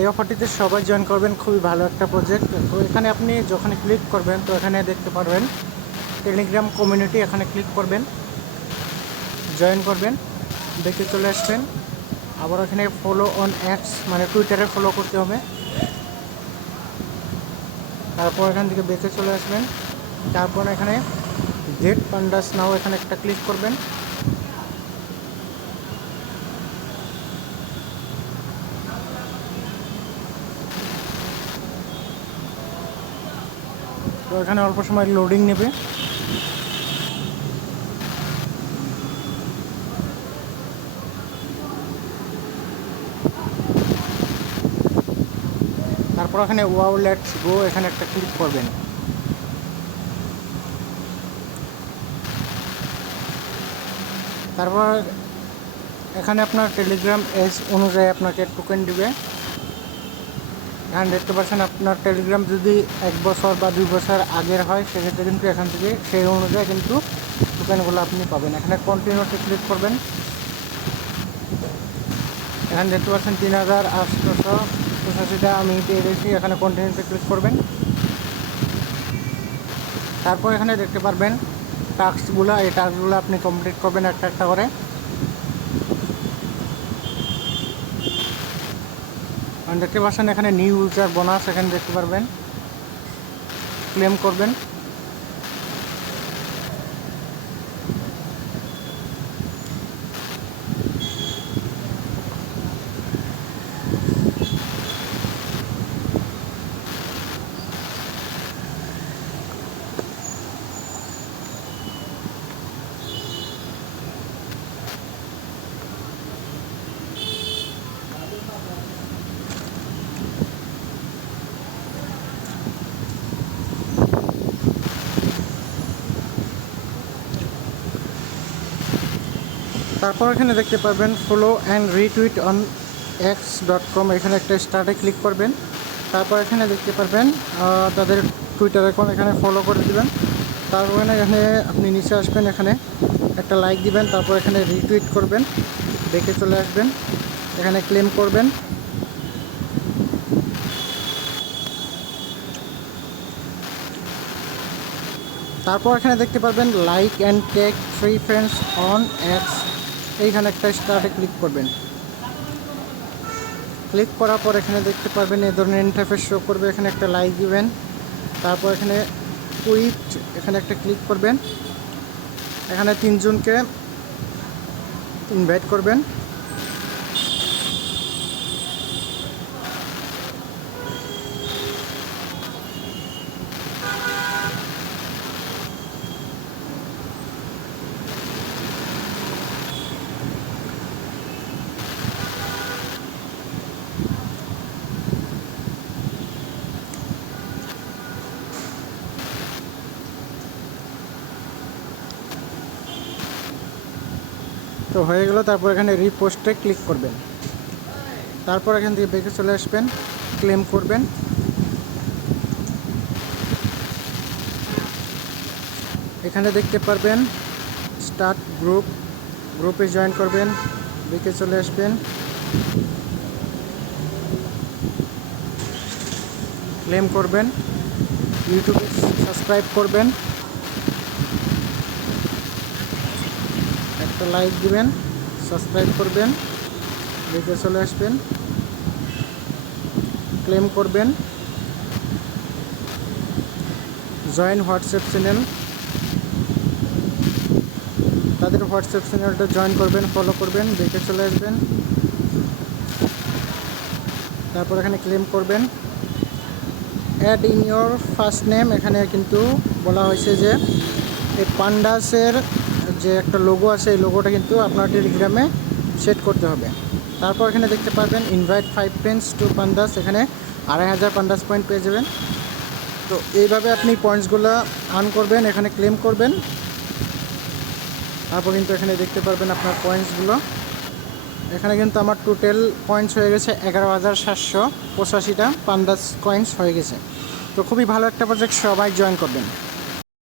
এই অফারটিতে সবাই জয়েন করবেন, খুবই ভালো একটা প্রজেক্ট। তো এখানে আপনি যখন ক্লিক করবেন তো এখানে দেখতে পারবেন টেলিগ্রাম কমিউনিটি, এখানে ক্লিক করবেন, জয়েন করবেন, দেখে চলে আসবেন। আবার এখানে ফলো অন অ্যাপস মানে টুইটারে ফলো করতে হবে। তারপর এখান থেকে বেঁকে চলে আসবেন। তারপর এখানে গেট পান্ডাস নাও এখানে একটা ক্লিক করবেন। তো এখানে অল্প সময় লোডিং নেবে। তারপর এখানে ওয়াও লেটস গো এখানে একটা ক্লিক করবেন। তারপর এখানে আপনার টেলিগ্রাম এজ অনুযায়ী আপনাকে টোকেন দিবে। এখানে দেখতে পাচ্ছেন আপনার টেলিগ্রাম যদি 1 বছর বা 2 বছর আগের হয় সেক্ষেত্রে কিন্তু এখান থেকে সেই অনুযায়ী কিন্তু টোকেনগুলো আপনি পাবেন। এখানে কন্টিনিউতে ক্লিক করবেন। এখানে দেখতে পাচ্ছেন 3885টা আমি পেয়ে গেছি। এখানে কন্টিনিউতে ক্লিক করবেন। তারপর এখানে দেখতে পারবেন টাস্কগুলো, এই টাস্কগুলো আপনি কমপ্লিট করবেন একটা একটা করে। দেখতে পাচ্ছেন এখানে নিউ ইউজার বোনাস এখানে দেখতে পারবেন, ক্লেম করবেন। তারপর এখানে দেখতে পারবেন follow and retweet on x.com, এখানে একটা স্টার্টে ক্লিক করবেন। তারপর এখানে দেখতে পারবেন তাদের টুইটার অ্যাকাউন্ট, এখানে ফলো করে দিবেন। তারপর এখানে আপনি নিচে আসবেন, এখানে একটা লাইক দিবেন। তারপর এখানে রিটুইট করবেন, দেখে চলে আসবেন, এখানে ক্লেম করবেন। তারপর এখানে দেখতে পারবেন like and tag 3 friends on X, এইখানে একটা স্টার্টে ক্লিক করবেন। ক্লিক করার পর এখানে দেখতে পারবেন এই ধরনের ইন্টারফেস শো করবে, এখানে একটা লাইক দিবেন। তারপর এখানে টুইট এখানে একটা ক্লিক করবেন, এখানে 3 জনকে ইনভাইট করবেন। তো হয়ে গেল। তারপর এখানে রিপোস্টে ক্লিক করবেন। তারপর এখান থেকে বেঁকে চলে আসবেন, ক্লেম করবেন। এখানে দেখতে পারবেন স্টার্ট গ্রুপ, গ্রুপে জয়েন করবেন, বেঁকে চলে আসবেন, ক্লেম করবেন। ইউটিউবে সাবস্ক্রাইব করবেন, একটা লাইক দিবেন, সাবস্ক্রাইব করবেন, বেঁকে চলে আসবেন, ক্লেম করবেন। জয়েন হোয়াটসঅ্যাপ চ্যানেল, তাদের হোয়াটসঅ্যাপ চ্যানেলটা জয়েন করবেন, ফলো করবেন, দেখে চলে আসবেন। তারপর এখানে ক্লেম করবেন। Add in your first name, এখানে কিন্তু বলা হয়েছে যে এই পান্ডাসের যে একটা লোগো আছে এই লোগোটা কিন্তু আপনার টেলিগ্রামে সেট করতে হবে। তারপর এখানে দেখতে পারবেন ইনভাইট 5 ফ্রেন্ডস টু পান্ডাস, এখানে 2500 পান্ডাস পয়েন্ট পেয়ে যাবেন। তো এইভাবে আপনি পয়েন্টসগুলো আর্ন করবেন, এখানে ক্লেম করবেন। তারপর কিন্তু এখানে দেখতে পারবেন আপনার পয়েন্টসগুলো। এখানে কিন্তু আমার টোটাল পয়েন্টস হয়ে গেছে 11785টা পান্ডাস কয়েন্স হয়ে গেছে। তো খুবই ভালো একটা প্রজেক্ট, সবাই জয়েন করবেন।